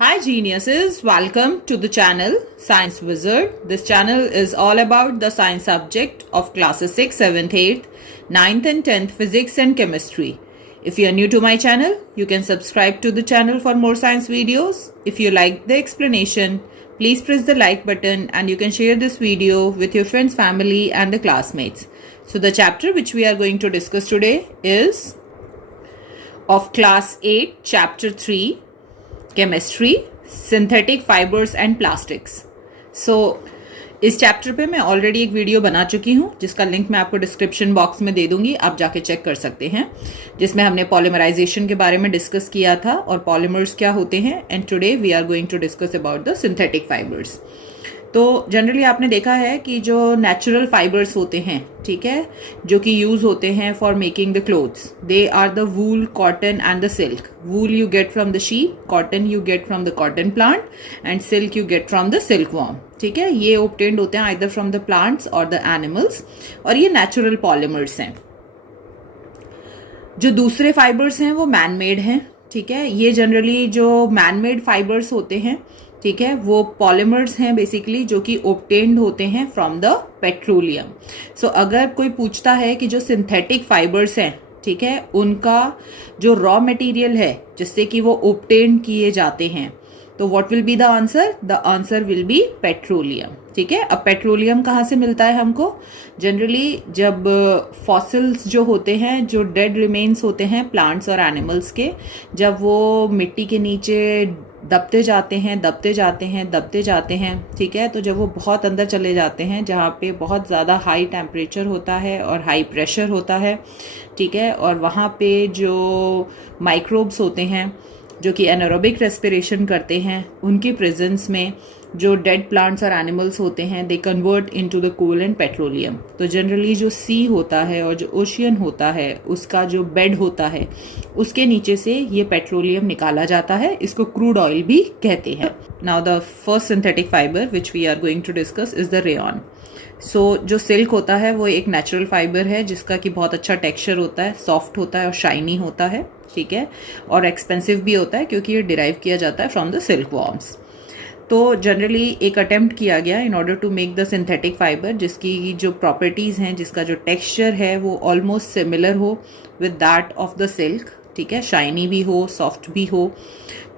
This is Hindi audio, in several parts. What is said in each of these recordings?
Hi geniuses, welcome to the channel Science Wizard. This channel is all about the science subject of classes 6, 7th, 8th, 9th and 10th physics and chemistry. If you are new to my channel, you can subscribe to the channel for more science videos. If you like the explanation, please press the like button and you can share this video with your friends, family and the classmates. So the chapter which we are going to discuss today is of class 8, chapter 3, chemistry synthetic fibres and plastics. इस चैप्टर पे मैं ऑलरेडी एक वीडियो बना चुकी हूँ जिसका लिंक मैं आपको डिस्क्रिप्शन बॉक्स में दे दूंगी, आप जाके चेक कर सकते हैं, जिसमें हमने पॉलीमराइजेशन के बारे में डिस्कस किया था और पॉलीमर्स क्या होते हैं। And today we are going to discuss about the synthetic fibres. तो जनरली आपने देखा है कि जो नेचुरल फाइबर्स होते हैं, ठीक है, जो कि यूज होते हैं for making the clothes, they are the wool, cotton and the silk. Wool you get from the sheep, cotton you get from the cotton plant and silk you get from the silk worm. ठीक है, ये ऑब्टेन्ड होते हैं आइदर फ्रॉम द प्लांट्स और द एनिमल्स, और ये नेचुरल पॉलीमर्स हैं। जो दूसरे फाइबर्स हैं वो मैन मेड हैं। ठीक है, ये जनरली जो मैन मेड फाइबर्स होते हैं, ठीक है, वो पॉलीमर्स हैं बेसिकली, जो कि ऑब्टेन्ड होते हैं फ्रॉम द पेट्रोलियम। सो अगर कोई पूछता है कि जो सिंथेटिक फाइबर्स हैं, ठीक है, उनका जो रॉ मटेरियल है जिससे कि वो ऑब्टेन किए जाते हैं, तो what will be the answer? The answer will be petroleum. ठीक है, अब पेट्रोलियम कहाँ से मिलता है हमको? जनरली जब फॉसिल्स जो होते हैं, जो डेड रिमेन्स होते हैं प्लांट्स और एनिमल्स के, जब वो मिट्टी के नीचे दबते जाते हैं, ठीक है, तो जब वो बहुत अंदर चले जाते हैं, जहाँ पे बहुत ज़्यादा हाई टेम्परेचर होता है और हाई प्रेशर होता है, ठीक है, और वहाँ पे जो माइक्रोब्स होते हैं जो कि एनारोबिक रेस्पिरेशन करते हैं, उनकी प्रेजेंस में जो डेड प्लांट्स और एनिमल्स होते हैं, they convert into the coal and petroleum. तो जनरली जो सी होता है और जो ओशियन होता है, उसका जो बेड होता है, उसके नीचे से ये पेट्रोलियम निकाला जाता है। इसको क्रूड ऑयल भी कहते हैं। Now the first synthetic fibre which we are going to discuss is the rayon. जो सिल्क होता है वो एक नेचुरल फाइबर है जिसका कि बहुत अच्छा टेक्सचर होता है, सॉफ्ट होता है और शाइनी होता है। ठीक है, और एक्सपेंसिव भी होता है क्योंकि ये डिराइव किया जाता है फ्रॉम द सिल्क वॉर्म्स। तो जनरली एक अटेम्प्ट किया गया in order to make the synthetic fibre जिसकी जो प्रॉपर्टीज़ हैं, जिसका जो टेक्सचर है वो ऑलमोस्ट सिमिलर हो with that of the silk. ठीक है, शाइनी भी हो, सॉफ्ट भी हो।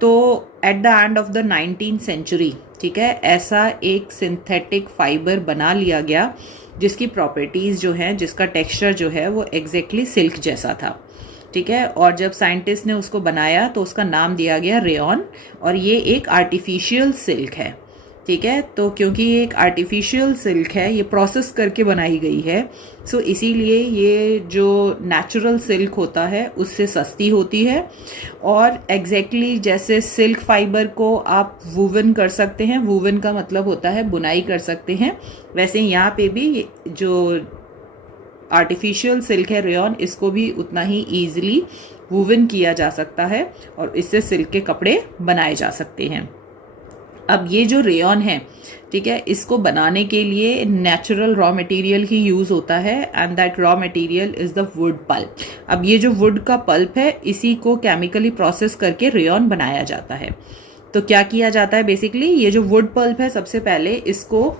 तो at the end of the 19th century, ठीक है, ऐसा एक सिंथेटिक फाइबर बना लिया गया जिसकी प्रॉपर्टीज़ जो हैं, जिसका टेक्सचर जो है वो एग्जैक्टली सिल्क जैसा था। ठीक है, और जब साइंटिस्ट ने उसको बनाया तो उसका नाम दिया गया रेयॉन, और ये एक आर्टिफिशियल सिल्क है। ठीक है, तो क्योंकि ये एक आर्टिफिशियल सिल्क है, ये प्रोसेस करके बनाई गई है, सो इसीलिए ये जो नेचुरल सिल्क होता है उससे सस्ती होती है। और एग्जैक्टली जैसे सिल्क फाइबर को आप वूवन कर सकते हैं, वूवन का मतलब होता है बुनाई कर सकते हैं, वैसे यहाँ पे भी जो आर्टिफिशियल सिल्क है रेयॉन, इसको भी उतना ही ईजिली वूवन किया जा सकता है और इससे सिल्क के कपड़े बनाए जा सकते हैं। अब ये जो रेयॉन है, ठीक है, इसको बनाने के लिए नेचुरल रॉ मटेरियल ही यूज होता है and that raw material is the wood pulp. अब ये जो वुड का पल्प है, इसी को केमिकली प्रोसेस करके रेयॉन बनाया जाता है। तो क्या किया जाता है बेसिकली, ये जो वुड पल्प है, सबसे पहले इसको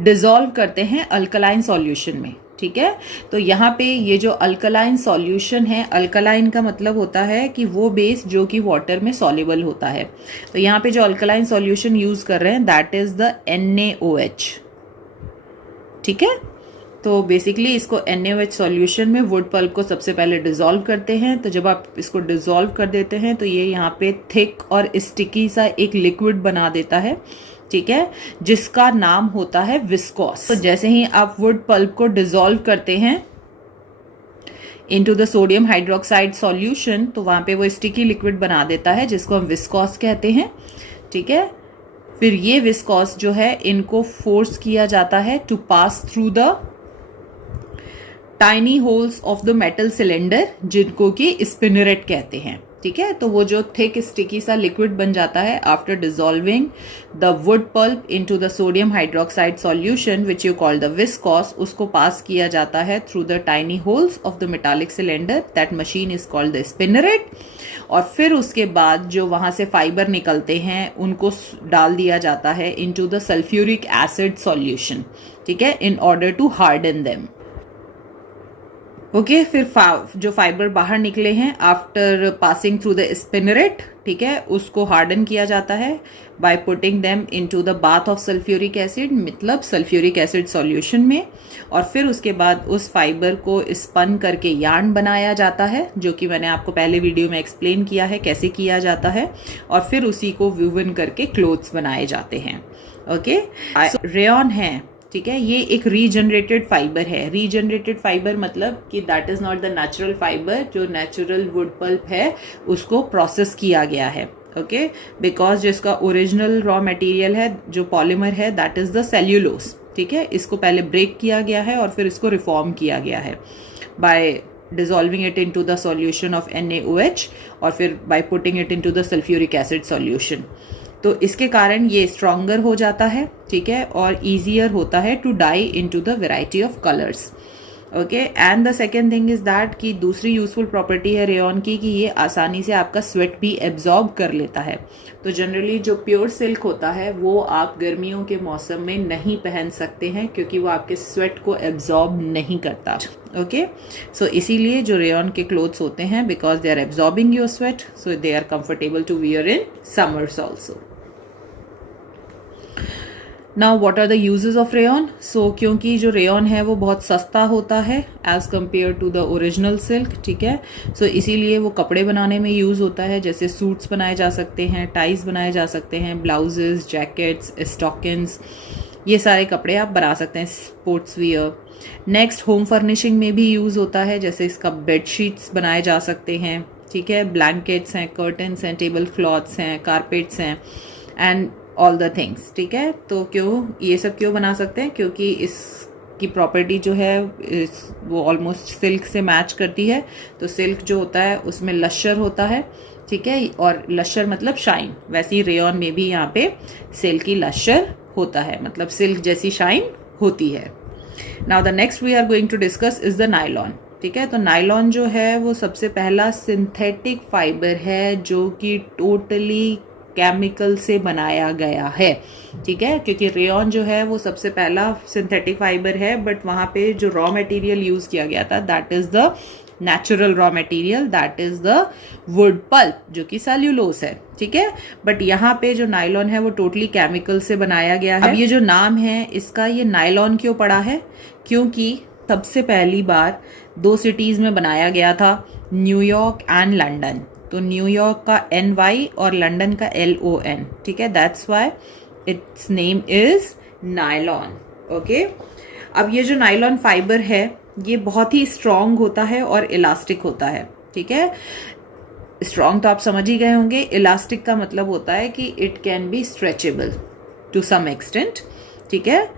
डिसॉल्व करते हैं अल्कलाइन सॉल्यूशन में। ठीक है, तो यहाँ पे ये जो अल्कलाइन सॉल्यूशन है, अल्कलाइन का मतलब होता है कि वो बेस जो कि वाटर में सॉल्युबल होता है। तो यहाँ पे जो अल्कलाइन सॉल्यूशन यूज कर रहे हैं दैट इज द NaOH। ठीक है, तो बेसिकली इसको NaOH सॉल्यूशन में वुड पल्प को सबसे पहले डिसॉल्व करते हैं। तो जब आप इसको डिसॉल्व कर देते हैं तो ये यहाँ पे थिक और स्टिकी सा एक लिक्विड बना देता है। ठीक है, जिसका नाम होता है विस्कोस। तो जैसे ही आप वुड पल्प को डिसॉल्व करते हैं into the sodium hydroxide solution, तो वहां पे वो स्टिकी लिक्विड बना देता है जिसको हम विस्कोस कहते हैं। ठीक है, फिर ये विस्कोस जो है, इनको फोर्स किया जाता है to pass through the tiny holes of the metal cylinder, जिनको कि स्पिनरेट कहते हैं। ठीक है। तो वो जो थिक स्टिकी सा लिक्विड बन जाता है after dissolving the wood pulp into the sodium hydroxide solution which you call the viscous, उसको पास किया जाता है through the tiny holes of the metallic cylinder, that machine is called the spinneret. और फिर उसके बाद जो वहां से फाइबर निकलते हैं उनको डाल दिया जाता है into the sulphuric acid solution, ठीक है, in order to harden them. Okay, फिर जो फाइबर बाहर निकले हैं after passing through the spinneret, ठीक है, उसको हार्डन किया जाता है by putting them into the bath of sulphuric acid, मतलब सल्फ्यूरिक एसिड सॉल्यूशन में। और फिर उसके बाद उस फाइबर को स्पन करके यार्न बनाया जाता है, जो कि मैंने आपको पहले वीडियो में एक्सप्लेन किया है कैसे किया जाता है। और फिर उसी को वूवन करके क्लोथ्स बनाए जाते हैं। ओके, रेयॉन है, ठीक है, ये एक रीजनरेटेड फाइबर है। रीजनरेटेड फाइबर मतलब कि that is not the natural fibre, जो नेचुरल वुड पल्प है उसको प्रोसेस किया गया है। ओके, बिकॉज जो इसका ओरिजिनल रॉ मटेरियल है, जो पॉलीमर है, दैट इज द सेल्यूलोस, ठीक है। इसको पहले ब्रेक किया गया है और फिर इसको रिफॉर्म किया गया है by dissolving it into the solution of NaOH और फिर by putting it into the sulphuric acid solution. तो इसके कारण ये स्ट्रॉन्गर हो जाता है, ठीक है, और ईजियर होता है to dye into the variety of colours. Okay, and the second thing is that कि दूसरी यूजफुल प्रॉपर्टी है रेयॉन की कि ये आसानी से आपका स्वेट भी एब्जॉर्ब कर लेता है। तो जनरली जो प्योर सिल्क होता है वो आप गर्मियों के मौसम में नहीं पहन सकते हैं क्योंकि वो आपके स्वेट को एब्जॉर्ब नहीं करता। ओके, सो इसीलिए जो रेयॉन के क्लोथ्स होते हैं, because they are absorbing your sweat, so they are comfortable to wear in summers also. Now what are the uses of rayon? So क्योंकि जो रेयॉन है वो बहुत सस्ता होता है as compare to the original silk, ठीक है, सो इसीलिए वो कपड़े बनाने में यूज होता है। जैसे सूट्स बनाए जा सकते हैं, टाइज बनाए जा सकते हैं, ब्लाउजेस, जैकेट्स, स्टॉकिंग्स, ये सारे कपड़े आप बना सकते हैं, sports wear. Next, home furnishing में भी यूज होता है, जैसे इसका बेडशीट्स बनाए जा सकते हैं, ठीक है, ब्लैंकेट्स हैं, कर्टन्स हैं, टेबल क्लॉथ्स हैं, कारपेट्स हैं, एंड ऑल द थिंग्स, ठीक है। तो ये सब क्यों बना सकते हैं? क्योंकि इसकी प्रॉपर्टी जो है वो ऑलमोस्ट सिल्क से मैच करती है। तो सिल्क जो होता है उसमें लश्यर होता है, ठीक है, और लश्यर मतलब शाइन, वैसे ही रेयॉन में भी यहाँ पे सिल्क की लश्यर होता है, मतलब सिल्क जैसी शाइन होती है। Now the next we are going to discuss is the nylon, ठीक है। तो नायलॉन जो है वो सबसे पहला सिंथेटिक फाइबर है जो कि टोटली केमिकल से बनाया गया है, ठीक है, क्योंकि रेयॉन जो है वो सबसे पहला सिंथेटिक फाइबर है, बट वहां पे जो रॉ मटेरियल यूज किया गया था that is the natural raw material, that is the wood pulp, जो कि सेल्यूलोस है, ठीक है। बट यहाँ पे जो नायलॉन है वो टोटली केमिकल से बनाया गया है। अब ये जो नाम है इसका, ये नायलॉन क्यों पड़ा है? क्योंकि सबसे पहली बार 2 सिटीज में बनाया गया था, न्यूयॉर्क एंड लंदन। तो न्यूयॉर्क का NY और लंदन का LON, ठीक है, that's why it's name is nylon. Okay, अब ये जो नायलॉन फाइबर है ये बहुत ही स्ट्रांग होता है और इलास्टिक होता है, ठीक है। स्ट्रांग तो आप समझ ही गए होंगे, इलास्टिक का मतलब होता है कि it can be stretchable to some extent, ठीक है।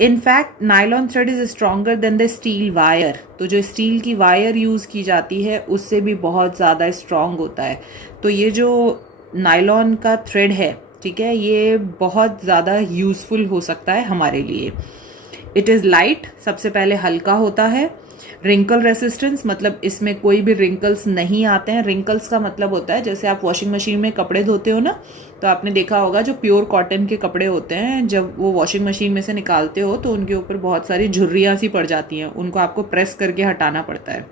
In fact nylon thread is stronger than the steel wire. तो जो स्टील की वायर यूज की जाती है उससे भी बहुत ज़्यादा स्ट्रांग होता है। तो ये जो नायलॉन का थ्रेड है, ठीक है, ये बहुत ज़्यादा यूजफुल हो सकता है हमारे लिए। इट इज़ लाइट, सबसे पहले हल्का होता है। रिंकल रेसिस्टेंस, मतलब इसमें कोई भी रिंकल्स नहीं आते हैं। रिंकल्स का मतलब होता है जैसे आप वॉशिंग मशीन में कपड़े धोते हो ना, तो आपने देखा होगा जो प्योर कॉटन के कपड़े होते हैं, जब वो वॉशिंग मशीन में से निकालते हो तो उनके ऊपर बहुत सारी झुर्रियाँ सी पड़ जाती हैं, उनको आपको प्रेस करके हटाना पड़ता है।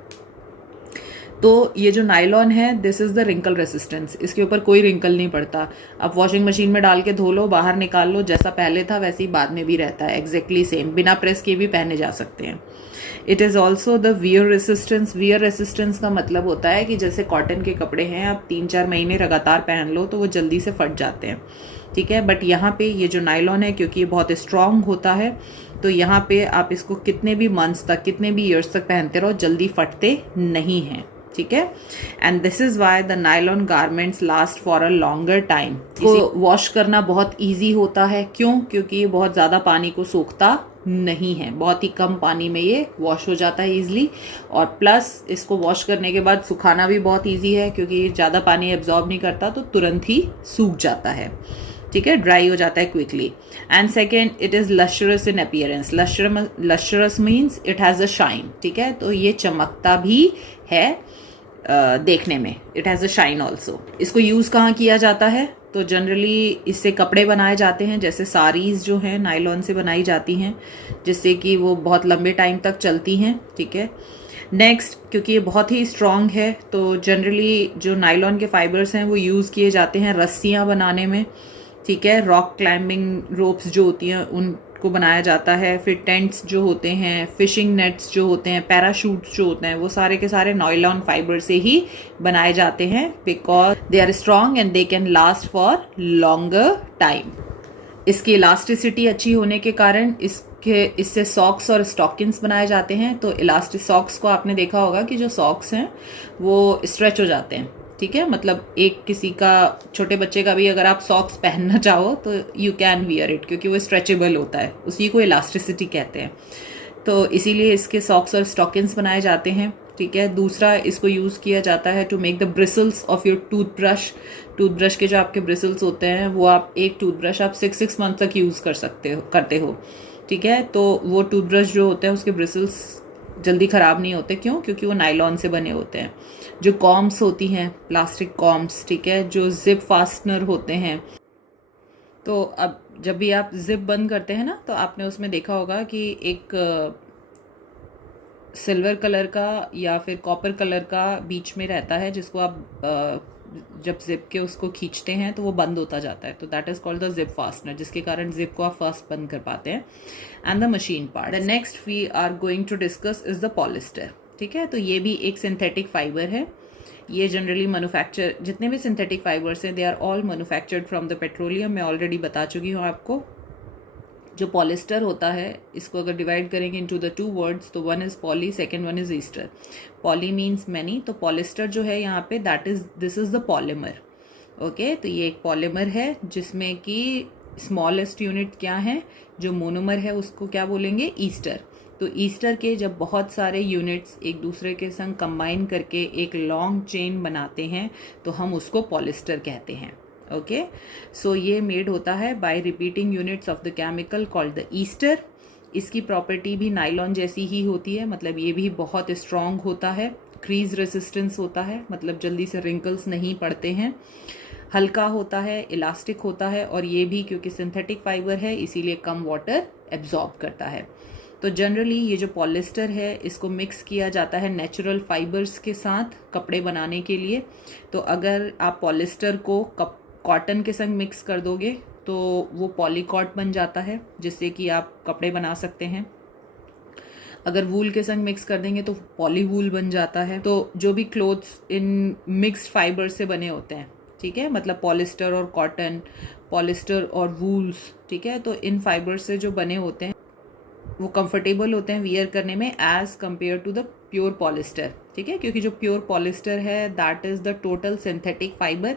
तो ये जो नायलॉन है this is the wrinkle resistance, इसके ऊपर कोई रिंकल नहीं पड़ता। आप वॉशिंग मशीन में डाल के धो लो, बाहर निकाल लो, जैसा पहले था वैसे ही बाद में भी रहता है, एग्जैक्टली सेम, बिना प्रेस किए भी पहने जा सकते हैं। It is also the wear resistance. Wear resistance का मतलब होता है कि जैसे कॉटन के कपड़े हैं आप 3-4 महीने लगातार पहन लो तो वो जल्दी से फट जाते हैं, ठीक है। बट यहाँ पे ये जो नायलॉन है क्योंकि ये बहुत स्ट्रांग होता है, तो यहाँ पे आप इसको कितने भी मंथ्स तक, कितने भी ईयर्स तक पहनते रहो, जल्दी फटते नहीं हैं, ठीक है। And this is why the nylon garments last for a longer time. इसको वॉश करना बहुत ईजी होता है, क्यों? क्योंकि ये बहुत ज़्यादा पानी को सोखता नहीं है, बहुत ही कम पानी में ये वॉश हो जाता है ईजिली। और प्लस इसको वॉश करने के बाद सुखाना भी बहुत ईजी है, क्योंकि ज़्यादा पानी एब्जॉर्ब नहीं करता तो तुरंत ही सूख जाता है, ठीक है, ड्राई हो जाता है quickly. And second, it is lustrous in appearance. Lustrous means it has a shine, ठीक है, तो ये चमकता भी है देखने में, it has a shine also. इसको यूज़ कहाँ किया जाता है? तो जनरली इससे कपड़े बनाए जाते हैं, जैसे साड़ीज़ जो हैं नायलॉन से बनाई जाती हैं, जिससे कि वो बहुत लंबे टाइम तक चलती हैं, ठीक है। नेक्स्ट, क्योंकि ये बहुत ही स्ट्रॉन्ग है तो जनरली जो नायलॉन के फाइबर्स हैं वो यूज़ किए जाते हैं रस्सियाँ बनाने में, ठीक है। रॉक क्लाइंबिंग रोप्स जो होती हैं उनको बनाया जाता है। फिर टेंट्स जो होते हैं, फिशिंग नेट्स जो होते हैं, पैराशूट्स जो होते हैं, वो सारे के सारे नायलॉन फाइबर से ही बनाए जाते हैं, because they are strong and they can last for longer time. इसकी इलास्टिसिटी अच्छी होने के कारण इससे सॉक्स और स्टॉकिंग्स बनाए जाते हैं। तो इलास्टिक सॉक्स को आपने देखा होगा कि जो सॉक्स हैं वो स्ट्रेच हो जाते हैं, ठीक है। मतलब एक किसी का, छोटे बच्चे का भी अगर आप सॉक्स पहनना चाहो तो यू कैन वियर इट, क्योंकि वो स्ट्रेचेबल होता है, उसी को इलास्टिसिटी कहते हैं। तो इसीलिए इसके सॉक्स और स्टॉकिंग्स बनाए जाते हैं, ठीक है। दूसरा, इसको यूज़ किया जाता है to make the bristles of your toothbrush. Toothbrush के जो आपके ब्रिसल्स होते हैं वो आप एक टूथब्रश आप 6 मंथ तक यूज़ करते हो, ठीक है। तो वो टूथब्रश जो होते हैं उसके ब्रिसल्स जल्दी ख़राब नहीं होते, क्यों? क्योंकि वो नायलॉन से बने होते हैं। जो कॉम्स होती हैं, प्लास्टिक कॉम्स, ठीक है, जो जिप फास्टनर होते हैं, तो अब जब भी आप जिप बंद करते हैं ना, तो आपने उसमें देखा होगा कि एक सिल्वर कलर का या फिर कॉपर कलर का बीच में रहता है, जिसको आप जब जिप के उसको खींचते हैं तो वो बंद होता जाता है, तो that is called the zip fastener, जिसके कारण जिप को आप फास्ट बंद कर पाते हैं। And the machine part, the next we are going to discuss is the polyester, ठीक है। तो ये भी एक सिंथेटिक फाइबर है। ये जनरली मैन्युफैक्चर, जितने भी सिंथेटिक फाइबर्स हैं they are all manufactured from the petroleum. मैं ऑलरेडी बता चुकी हूँ आपको। जो पॉलिस्टर होता है, इसको अगर डिवाइड करेंगे इनटू द 2 वर्ड्स, तो one is poly, second one is Easter. Poly means many, तो पॉलिस्टर जो है यहाँ पे this is the polymer, okay. तो ये एक पॉलीमर है जिसमें कि स्मॉलेस्ट यूनिट क्या है, जो मोनोमर है उसको क्या बोलेंगे? ईस्टर। तो ईस्टर के जब बहुत सारे यूनिट्स एक दूसरे के संग कंबाइन करके एक लॉन्ग चेन बनाते हैं तो हम उसको पॉलिस्टर कहते हैं, ओके। सो ये मेड होता है bye repeating units of the chemical called the Easter. इसकी प्रॉपर्टी भी नायलॉन जैसी ही होती है, मतलब ये भी बहुत स्ट्रॉन्ग होता है, क्रीज रेसिस्टेंस होता है, मतलब जल्दी से रिंकल्स नहीं पड़ते हैं, हल्का होता है, इलास्टिक होता है, और ये भी क्योंकि सिंथेटिक फाइबर है इसीलिए कम वाटर एब्जॉर्ब करता है। तो जनरली ये जो पॉलिस्टर है इसको मिक्स किया जाता है नेचुरल फाइबर्स के साथ कपड़े बनाने के लिए। तो अगर आप पॉलिस्टर को कॉटन के संग मिक्स कर दोगे तो वो पॉलीकॉट बन जाता है, जिससे कि आप कपड़े बना सकते हैं। अगर वूल के संग मिक्स कर देंगे तो पॉली वूल बन जाता है। तो जो भी क्लोथ्स इन मिक्स्ड फाइबर से बने होते हैं, ठीक है, मतलब पॉलिस्टर और कॉटन, पॉलिस्टर और वूल्स, ठीक है, तो इन फाइबर से जो बने होते हैं वो कंफर्टेबल होते हैं वियर करने में as compare to the pure polyester, ठीक है। क्योंकि जो प्योर पॉलिस्टर है that is the total synthetic fibre,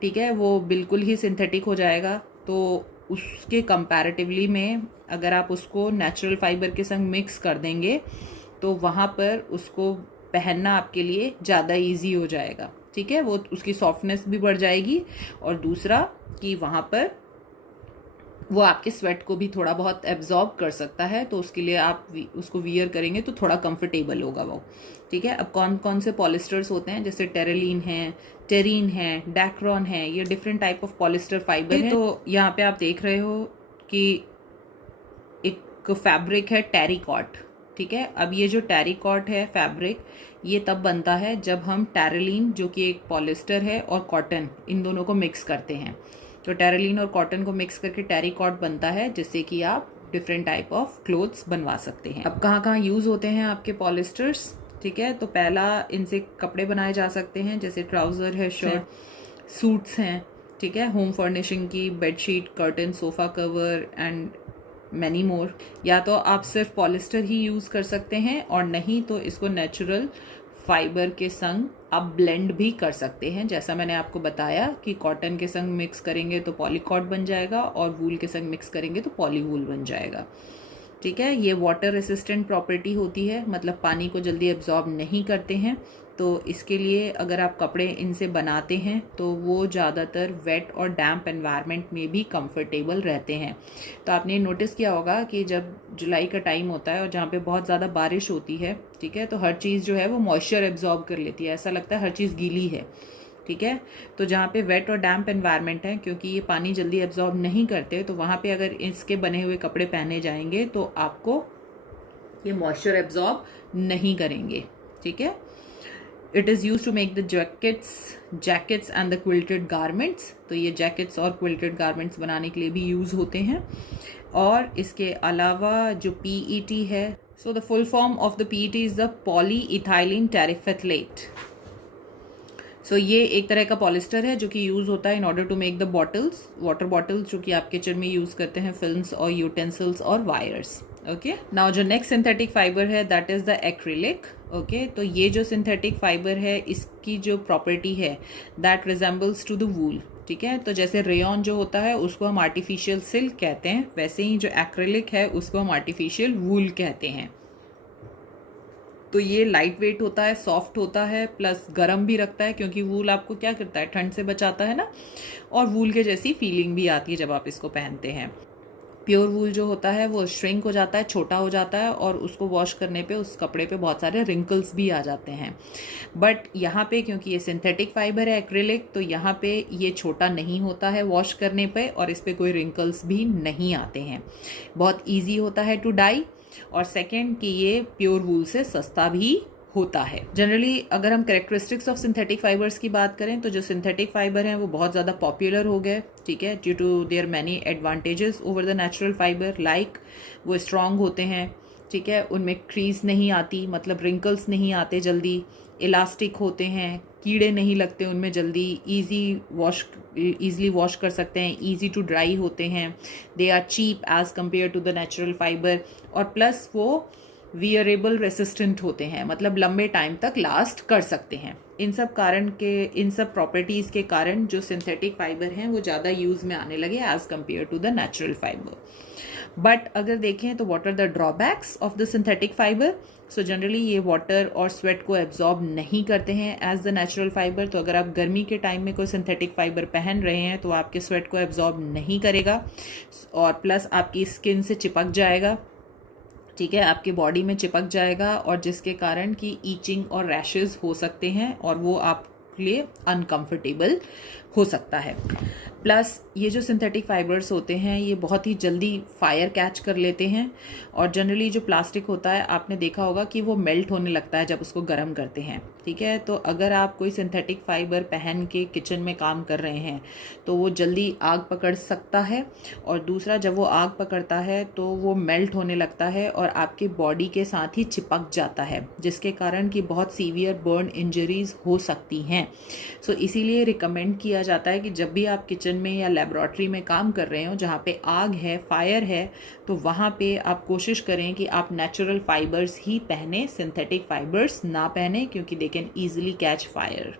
ठीक है, वो बिल्कुल ही सिंथेटिक हो जाएगा। तो उसके कंपैरेटिवली में अगर आप उसको नेचुरल फाइबर के संग मिक्स कर देंगे तो वहाँ पर उसको पहनना आपके लिए ज़्यादा इजी हो जाएगा, ठीक है। वो उसकी सॉफ्टनेस भी बढ़ जाएगी, और दूसरा कि वहाँ पर वो आपके स्वेट को भी थोड़ा बहुत एब्जॉर्ब कर सकता है, तो उसके लिए आप उसको वियर करेंगे तो थोड़ा कंफर्टेबल होगा वो, ठीक है। अब कौन कौन से पॉलिस्टर्स होते हैं, जैसे टेरेलिन है, टेरीन है, डैक्रोन है, ये different type of polyester fibre है। तो यहाँ पे आप देख रहे हो कि एक फैब्रिक है टेरिकॉट, ठीक है। अब ये जो टेरिकॉट है फैब्रिक, ये तब बनता है जब हम टेरेलिन, जो कि एक पॉलिस्टर है, और कॉटन, इन दोनों को मिक्स करते हैं। तो टेरेलिन और कॉटन को मिक्स करके टेरिकॉट बनता है, जिससे कि आप डिफरेंट टाइप ऑफ क्लोथ्स बनवा सकते हैं। अब कहाँ कहाँ यूज़ होते हैं आपके पॉलिस्टर्स, ठीक है। तो पहला, इनसे कपड़े बनाए जा सकते हैं, जैसे ट्राउज़र है, शर्ट, सूट्स हैं, ठीक है, होम फर्निशिंग की bedsheet, curtain, sofa cover and many more. या तो आप सिर्फ पॉलिस्टर ही यूज़ कर सकते हैं, और नहीं तो इसको नेचुरल फाइबर के संग आप ब्लेंड भी कर सकते हैं। जैसा मैंने आपको बताया कि कॉटन के संग मिक्स करेंगे तो पॉलीकॉट बन जाएगा और वूल के संग मिक्स करेंगे तो पॉली वूल बन जाएगा। ठीक है, ये वाटर रेसिस्टेंट प्रॉपर्टी होती है, मतलब पानी को जल्दी एब्जॉर्ब नहीं करते हैं। तो इसके लिए अगर आप कपड़े इनसे बनाते हैं तो वो ज़्यादातर वेट और डैम्प एनवायरनमेंट में भी कंफर्टेबल रहते हैं। तो आपने नोटिस किया होगा कि जब जुलाई का टाइम होता है और जहाँ पे बहुत ज़्यादा बारिश होती है, ठीक है, तो हर चीज़ जो है वो मॉइस्चर एब्जॉर्ब कर लेती है, ऐसा लगता है हर चीज़ गीली है। ठीक है, तो जहाँ पे वेट और डैम्प एनवायरनमेंट है, क्योंकि ये पानी जल्दी एब्जॉर्ब नहीं करते, तो वहाँ पे अगर इसके बने हुए कपड़े पहने जाएंगे तो आपको ये मॉइस्चर एब्जॉर्ब नहीं करेंगे। ठीक है, it is use to make the jackets and the quilted garments. तो ये जैकेट्स और क्विल्टेड गारमेंट्स बनाने के लिए भी यूज़ होते हैं। और इसके अलावा जो PET है, so the full form of the PET is the polyethylene terephthalate. So ये एक तरह का पॉलिस्टर है जो कि यूज़ होता है in order to make the bottles, water bottles, जो कि आप किचन में यूज़ करते हैं, फिल्म्स और यूटेंसिल्स और वायर्स। ओके, नाउ जो नेक्स्ट सिंथेटिक फाइबर है that is the acrylic. Okay, तो ये जो सिंथेटिक फाइबर है इसकी जो प्रॉपर्टी है that resembles to the wool. ठीक है, तो जैसे रेयन जो होता है उसको हम आर्टिफिशियल सिल्क कहते हैं, वैसे ही जो एक्रिलिक है उसको हम आर्टिफिशियल वूल कहते हैं। तो ये लाइट वेट होता है, सॉफ्ट होता है, प्लस गर्म भी रखता है, क्योंकि वूल आपको क्या करता है, ठंड से बचाता है ना, और वूल के जैसी फीलिंग भी आती है जब आप इसको पहनते हैं। प्योर वूल जो होता है वो श्रिंक हो जाता है, छोटा हो जाता है, और उसको वॉश करने पे उस कपड़े पे बहुत सारे रिंकल्स भी आ जाते हैं। बट यहाँ पे क्योंकि ये सिंथेटिक फाइबर है एक्रिलिक, तो यहाँ पे ये छोटा नहीं होता है वॉश करने पे, और इस पे कोई रिंकल्स भी नहीं आते हैं। बहुत ईजी होता है टू डाई, और सेकेंड कि ये प्योर वूल से सस्ता भी होता है। जनरली अगर हम कैरेक्टरिस्टिक्स ऑफ सिंथेटिक फाइबर्स की बात करें तो जो सिंथेटिक फाइबर हैं वो बहुत ज़्यादा पॉपुलर हो गए। ठीक है, due to their many advantages over the natural fibre, like वो स्ट्रॉन्ग होते हैं। ठीक है, उनमें क्रीज नहीं आती, मतलब रिंकल्स नहीं आते जल्दी, इलास्टिक होते हैं, कीड़े नहीं लगते उनमें जल्दी, ईजिली वॉश कर सकते हैं, ईजी टू ड्राई होते हैं, they are cheap as compare to the natural fibre, और प्लस वो वियरेबल रेसिस्टेंट होते हैं, मतलब लंबे टाइम तक लास्ट कर सकते हैं। इन सब प्रॉपर्टीज़ के कारण जो सिंथेटिक फाइबर हैं वो ज़्यादा यूज़ में आने लगे as compare to the natural fibre. But अगर देखें तो what are the drawbacks of the synthetic fibre. So generally ये वाटर और स्वेट को एब्जॉर्ब नहीं करते हैं एज द नेचुरल फाइबर। तो अगर आप गर्मी के टाइम में कोई सिंथेटिक फाइबर पहन रहे हैं तो आपके स्वेट को एब्जॉर्ब नहीं करेगा, और प्लस आपकी स्किन से चिपक जाएगा। ठीक है, आपके बॉडी में चिपक जाएगा, और जिसके कारण कि ईचिंग और रैशेस हो सकते हैं, और वो आपके लिए अनकंफर्टेबल हो सकता है। प्लस ये जो सिंथेटिक फाइबर्स होते हैं ये बहुत ही जल्दी फायर कैच कर लेते हैं, और जनरली जो प्लास्टिक होता है आपने देखा होगा कि वो मेल्ट होने लगता है जब उसको गर्म करते हैं। ठीक है, तो अगर आप कोई सिंथेटिक फाइबर पहन के किचन में काम कर रहे हैं तो वो जल्दी आग पकड़ सकता है, और दूसरा जब वो आग पकड़ता है तो वो मेल्ट होने लगता है और आपके बॉडी के साथ ही चिपक जाता है, जिसके कारण कि बहुत सीवियर बर्न इंजरीज हो सकती हैं। सो इसीलिए रिकमेंड किया जाता है कि जब भी आप किचन में या लेबोरेटरी में काम कर रहे हो जहाँ पे आग है, फायर है, तो वहाँ पे आप कोशिश करें कि आप नेचुरल फाइबर्स ही पहने, सिंथेटिक फाइबर्स ना पहने, क्योंकि they can easily catch fire.